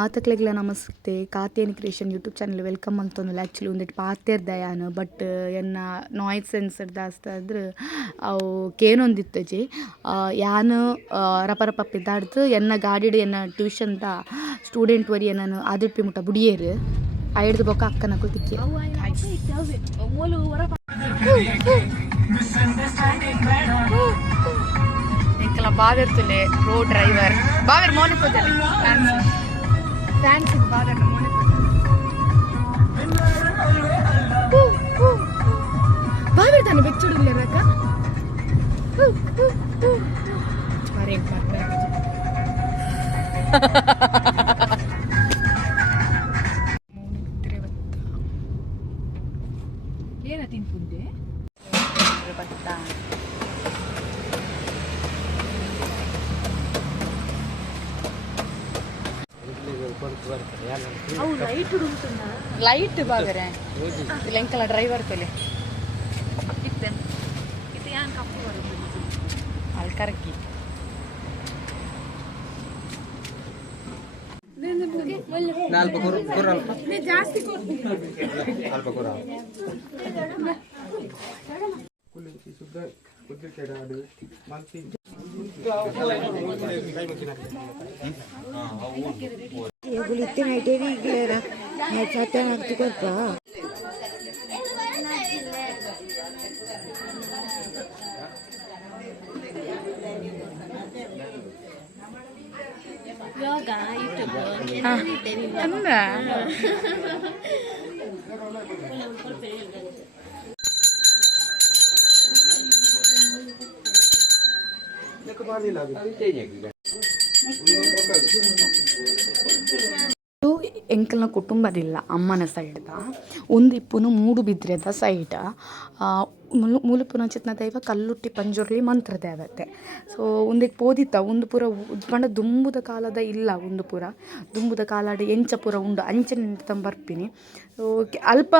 ಆತಕ್ಲೆಗ್ಲ ನಮಸ್ತೆ. Katyani creation YouTube channel welcome ಅಂತಂದು actually ಒಂದಿಟ್ಟು ಪಾತೆರ್ದ ಯಾನು ಬಟ್ ಎನ್ನ ನಾಯ್ಸ್ ಸೆನ್ಸರ್ ದಾಸ್ತ ಆದ್ರೆ ಅವು ಕೇನೊಂದಿತ್ತಜಿ ಯಾನು ರಪ ಪಿದಾಡ್ದು ಎನ್ನ ಗಾಡಿಡ್ ಎನ್ನ ಟ್ಯೂಷನ್ದ ಸ್ಟೂಡೆಂಟ್ ವರಿ ನಾನು ಆದಿರ್ಪಿ ಮುಟ್ಟ ಬುಡಿಯೇರು ಐಡ್ದು ಬೊಕ್ಕ ಅಕ್ಕನ ಕುತಿಕ್ಕಿ ಎಂಕಲ ಬಾವಿರ್ತಲೆ ರೋ ಡ್ರೈವರ್ ಬಾವಿರ್ ಮೋನಿಕೋಜಲ್ಲಿ ಫ್ಯಾನ್ಸಿ ಬಾವಿರ್ ಬಾವಿರ್ ತಾನೆ ಬೆಚ್ಚುಡಿಲ್ಲ ಬೇಕ ಮರೆ ಏನ ತಿನ್ಪುಂದೆ ಭತ್ತ ಲೈಟ್ ಬಾಗರೆ ಎಂಕಲ ಡ್ರೈವರ್ ಪೆಲೆ ಅಲ್ಲಿ ಕರಕಿ ಎಂಕಲ್ನ ಕುಟುಂಬದಿಲ್ಲ ಅಮ್ಮನ ಸೈಡ್ದ ಒಂದಿಪ್ಪುನು ಮೂಡುಬಿದ್ರೆದ ಸೈಡ್ ಮೂಲಪುನ ಚಿತ್ನ ದೈವ ಕಲ್ಲುಟ್ಟಿ ಪಂಜುರ್ಲಿ ಮಂತ್ರ ದೇವತೆ ಸೊ ಒಂದಿಗೆ ಪೋದಿತ್ತ ಒಂದು ಪೂರ ಪಂಡ ದುಂಬುದ ಕಾಲದ ಇಲ್ಲ ಒಂದು ಪೂರ ದುಂಬುದ ಕಾಲಾಡಿ ಎಂಚ ಪೂರ ಉಂಡು ಅಂಚೆ ಬರ್ಪಿನಿ ಸೊ ಅಲ್ಪ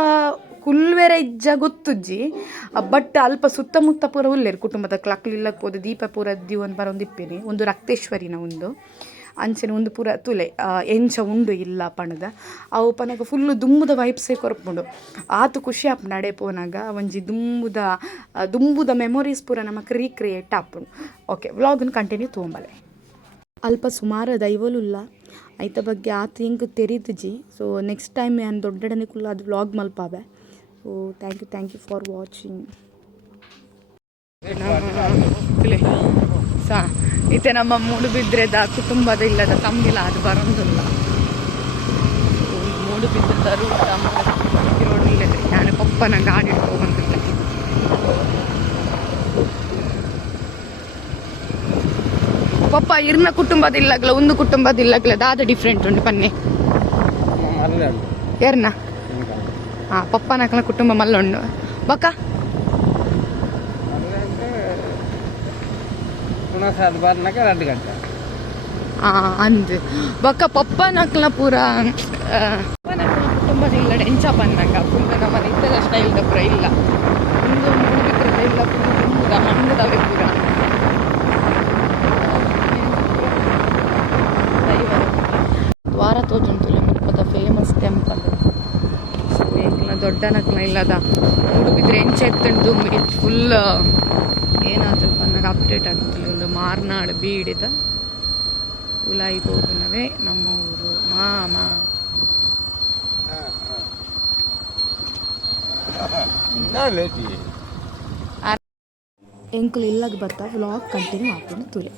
ಕುಲ್ವೆರ ಇಜ್ಜ ಗೊತ್ತುಜ್ಜಿ ಬಟ್ ಅಲ್ಪ ಸುತ್ತಮುತ್ತ ಪೂರ ಉಲ್ಲೇರು ಕುಟುಂಬದ ಕ್ಲಕ್ಲಿಲ್ಲಕ್ ಪೋದು ದೀಪ ಪೂರ ದಿವನ್ ಬರೊಂದಿಪ್ಪೇನಿ ಒಂದು ರಕ್ತೇಶ್ವರಿನ ಒಂದು ಅಂಚನೆ ಒಂದು ಪೂರ ತುಲೆ ಎಂಚ ಉಂಡು ಇಲ್ಲ ಪಣದ ಅವು ಪನಗ ಫುಲ್ಲು ದುಂಬುದ ವೈಬ್ಸೇ ಕೊರಪುಂಡು ಆತು ಖುಷಿ ಆಪು ನಡೆ ಪೋನಾಗ ಒಂಜಿ ದುಂಬುದ ಮೆಮೊರೀಸ್ ಪೂರ ನಮಕ್ ರೀಕ್ರಿಯೇಟ್ ಆಪುಂಡು. ಓಕೆ ವ್ಲಾಗನ್ನು ಕಂಟಿನ್ಯೂ ತೊಗೊಂಬಲೆ ಅಲ್ಪ ಸುಮಾರು ದೈವಲುಲ್ಲ ಐತ ಬಗ್ಗೆ ಆತು ಹೆಂಗೆ ತೆರೀತುಜಿ. ಸೊ ನೆಕ್ಸ್ಟ್ ಟೈಮ್ ನಾನು ದೊಡ್ಡಡನೆ ಕುಲ್ಲ ಅದು ವ್ಲಾಗ್ ಮಲ್ಪಾವೆ. So thank you for watching. ಈತೆ ನಮ್ಮ ಮೂಡುಬಿದ್ರೆದ ಕುಟುಂಬದ ಇಲ್ಲದ ತಮ್ಮಿಲ್ಲ ಅದು ಬರೋದಿಲ್ಲ. ಮೂಡುಬಿದ್ರದ ರೂಟ ರೋಡಿಲ್ಲ ನಾನು ಪಪ್ಪನ ಗಾಡಿ ಇಟ್ಕೊಂಡ್ಬಂದಿಲ್ಲ. ಪಪ್ಪ ಇರ್ನ ಕುಟುಂಬದ ಇಲ್ಲಗ್ಲ ಒಂದು ಕುಟುಂಬದ ಇಲ್ಲಗ್ಲ ದಾದ ಡಿಫ್ರೆಂಟ್ ಉಂಟು ಪನ್ನೆ ಎರ್ನ ಪಪ್ಪನಕಲ ಕುಟುಂಬ ಮಲ್ಲೊಂಡು ಬಕ್ಕ ಅಂದು ಬೊಕ್ಕ ಪಪ್ಪನಕ್ಲ ಪೂರ ಪಪ್ಪನಕ್ಲ ಕುಟುಂಬದ ಇಲ್ಲ ಎಂಚ ಪನ್ನಂಗ ಪೂರ ನಮ್ಮ ಇದ್ದದ ಸ್ಟೈಲ್ದ ಪೂರ ಇಲ್ಲ ಒಂದು ಮೂಡುಬಿದ್ರದ ಇಲ್ಲ ಪೂರ ಹಣ್ಣದವೆ ಪೂರ ದ್ವಾರ ತೋಜುಂಟುಲೆ ಮುಲ್ಪದ ಫೇಮಸ್ ಟೆಂಪಲ್. ಸೊ ಎಂಕ್ಲ ದೊಡ್ಡನಕ್ಲ ಇಲ್ಲದ ಮೂಡುಬಿದ್ರೆ ಎಂಚ ಎತ್ತುಂಡು ಫುಲ್ ಏನಾದರೂ ಪನ್ನಾಗ ಅಪ್ಡೇಟ್ ಆಗ್ತಿಲ್ಲ. ಒಂದು ಮಾರ್ನಾಡು ಬೀಡಿದ ಉಲಾಯಿ ಹೋಗುನವೇ ನಮ್ಮ ಊರು ಮಾಮ ಎಂಕುಲು ಇಲ್ಲಾಗ ಬರ್ತಾ ವ್ಲಾಗ್ ಕಂಟಿನ್ಯೂ ಆಗ್ತೀನಿ ತುಲೆ.